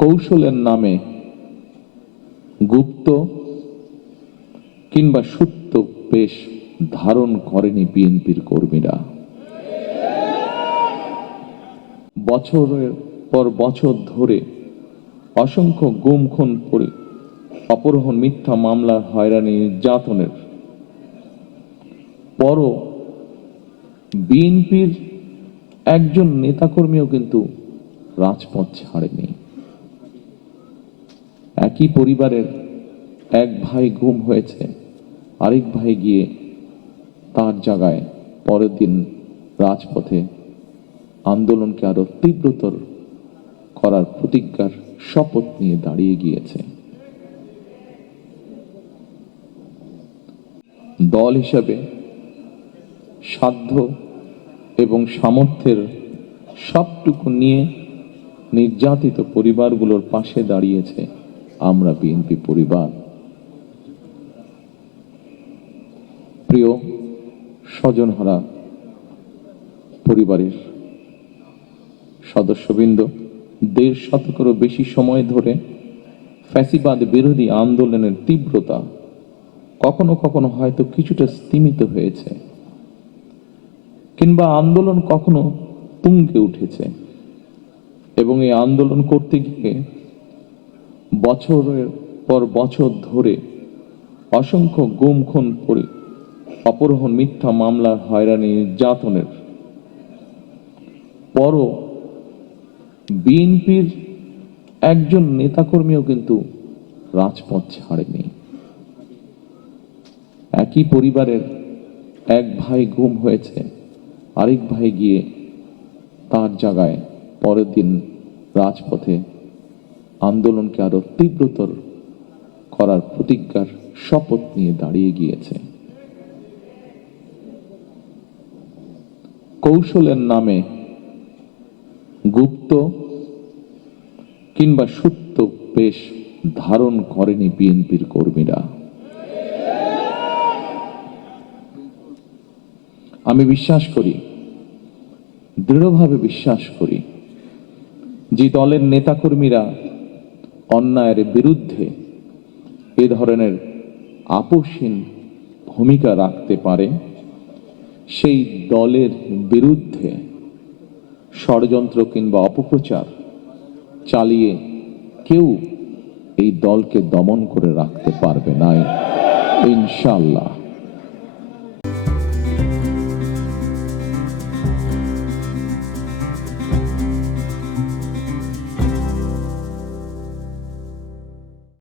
কৌশলের নামে গুপ্ত কিংবা সুপ্ত বেশ ধারণ করেনি বিএনপির কর্মীরা। বছরের পর বছর ধরে অসংখ্য গুম খুন করে অপহরণ, মিথ্যা মামলার হয়রানি, নির্যাতনের পরও বিএনপির একজন নেতাকর্মীও কিন্তু রাজপথ ছাড়েনি। একই পরিবারের এক ভাই গুম হয়েছে, আরেক ভাই গিয়ে তার জায়গায় পরের দিন রাজপথে আন্দোলনকে আরও তীব্রতর করার প্রতিজ্ঞার শপথ নিয়ে দাঁড়িয়ে গিয়েছে। দল হিসাবে সাধ্য এবং সামর্থ্যের সবটুকু নিয়ে নির্যাতিত পরিবারগুলোর পাশে দাঁড়িয়েছে আমরা বিএনপি পরিবার। প্রিয় স্বজনহারা পরিবারের সদস্যবৃন্দ, দেড় শতকেরও বেশি সময় ধরে ফ্যাসিবাদ বিরোধী আন্দোলনের তীব্রতা কখনো কখনো হয়তো কিছুটা স্তিমিত হয়েছে কিংবা আন্দোলন কখনো তুঙ্গে উঠেছে এবং এই আন্দোলন করতে গিয়ে বছরের পর বছর ধরে অসংখ্য গুম খুন পরি, অপহরণ, মিথ্যা মামলার হয়রানি নির্যাতনের পরও বিএনপির একজন নেতাকর্মীও কিন্তু রাজপথ ছাড়েনি। একই পরিবারের এক ভাই গুম হয়েছে, আরেক ভাই গিয়ে তার জায়গায় পরের দিন রাজপথে আন্দোলনকে আরও তীব্রতর করার প্রতিজ্ঞার শপথ নিয়ে দাঁড়িয়ে গিয়েছে। কৌশলের নামে গুপ্ত কিংবা সুপ্ত বেশ ধারণ করেনি বিএনপির কর্মীরা। আমি বিশ্বাস করি, দৃঢ়ভাবে বিশ্বাস করি, যে দলের নেতাকর্মীরা অন্যায়ের বিরুদ্ধে এ ধরনের আপোষহীন ভূমিকা রাখতে পারে, সেই দলের বিরুদ্ধে ষড়যন্ত্র কিংবা অপপ্রচার চালিয়ে কেউ এই দলকে দমন করে রাখতে পারবে না ইনশাল্লাহ